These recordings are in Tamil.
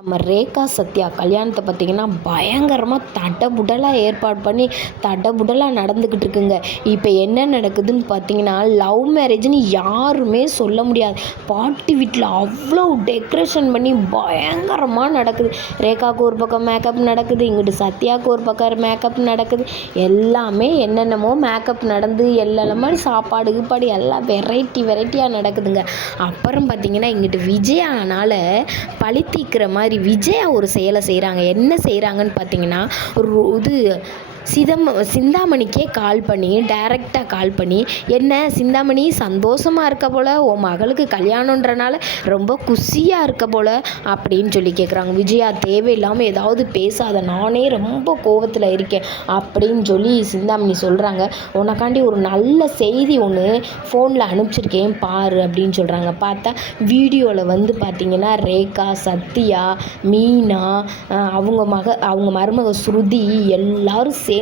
நம்ம ரேகா சத்யா கல்யாணத்தை பார்த்திங்கன்னா பயங்கரமாக தடபுடலாக ஏற்பாடு பண்ணி தடபுடலாக நடந்துக்கிட்டு இருக்குங்க. இப்போ என்ன நடக்குதுன்னு பார்த்தீங்கன்னா, லவ் மேரேஜ்னு யாருமே சொல்ல முடியாது. பாட்டி வீட்டில் அவ்வளோ டெக்கரேஷன் பண்ணி பயங்கரமாக நடக்குது. ரேகாவுக்கு ஒரு பக்கம் மேக்கப் நடக்குது, இங்கிட்டு சத்யாவுக்கு ஒரு பக்கம் மேக்கப் நடக்குது. எல்லாமே என்னென்னமோ மேக்கப் நடந்து எல்லாமே சாப்பாடு கீப்பாடு எல்லாம் வெரைட்டியாக நடக்குதுங்க. அப்புறம் பார்த்திங்கன்னா, இங்கிட்டு விஜயானால் பழி தீர்க்கிற மாதிரி விஜயா ஒரு செயலை செய்கிறாங்க. என்ன செய்கிறாங்கன்னு பார்த்தீங்கன்னா, இது சிந்தாமணிக்கே டைரெக்டாக கால் பண்ணி என்ன சிந்தாமணி சந்தோஷமாக இருக்க போல், உன் மகளுக்கு கல்யாணன்றனால ரொம்ப குஷியாக இருக்க போல் அப்படின்னு சொல்லி கேட்குறாங்க. விஜயா தேவையில்லாமல் ஏதாவது பேசாத, நானே ரொம்ப கோபத்தில் இருக்கேன் அப்படின்னு சொல்லி சிந்தாமணி சொல்கிறாங்க. உனக்காண்டி ஒரு நல்ல செய்தி ஒன்று ஃபோனில் அனுப்பிச்சிருக்கேன் பாரு அப்படின்னு சொல்கிறாங்க. பார்த்தா வீடியோவில் வந்து பார்த்திங்கன்னா, ரேகா, சத்யா, மீனா, அவங்க மருமக ஸ்ருதி எல்லாரும் சேர்ந்து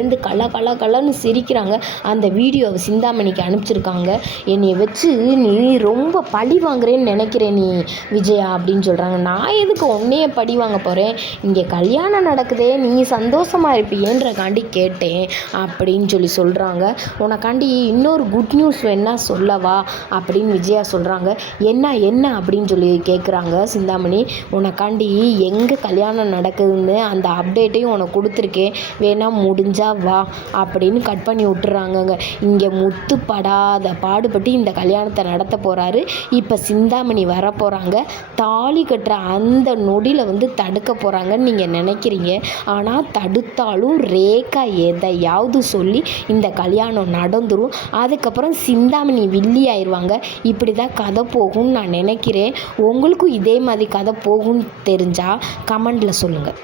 கலன்னு சிரிக்கிறாங்க. அந்த வீடியோவை சிந்தாமணிக்கு அனுப்பிச்சிருக்காங்க. என்னை வச்சு நீ ரொம்ப பழி வாங்குறேன்னு நினைக்கிறேன் நீ விஜயா அப்படின்னு சொல்கிறாங்க. நான் எதுக்கு உன்னையே பழி வாங்க போகிறேன், இங்கே கல்யாணம் நடக்குதே, நீ சந்தோஷமாக இருப்பியேன்றக்காண்டி கேட்டேன் அப்படின்னு சொல்கிறாங்க. உனக்காண்டி இன்னொரு குட் நியூஸ் வேணா சொல்லவா அப்படின்னு விஜயா சொல்கிறாங்க. என்ன அப்படின்னு கேட்குறாங்க சிந்தாமணி. உனக்காண்டி எங்கே கல்யாணம் நடக்குதுன்னு அந்த அப்டேட்டையும் உனக்கு கொடுத்துருக்கேன், வேணா முடிஞ்சா வா அப்படின்னு கட் பண்ணி விட்டுறாங்கங்க. இங்கே முத்துப்படாத பாடுபட்டு இந்த கல்யாணத்தை நடத்த போகிறாரு. இப்போ சிந்தாமணி வர போகிறாங்க. தாலி கட்டுற அந்த நொடியில் வந்து தடுக்க போகிறாங்கன்னு நீங்கள் நினைக்கிறீங்க. ஆனால் தடுத்தாலும் ரேகா எதையாவது சொல்லி இந்த கல்யாணம் நடந்துடும். அதுக்கப்புறம் சிந்தாமணி வில்லி ஆயிடுவாங்க. இப்படி தான் கதை போகும்னு நான் நினைக்கிறேன். உங்களுக்கும் இதே மாதிரி கதை போகும்னு தெரிஞ்சால் கமெண்டில் சொல்லுங்கள்.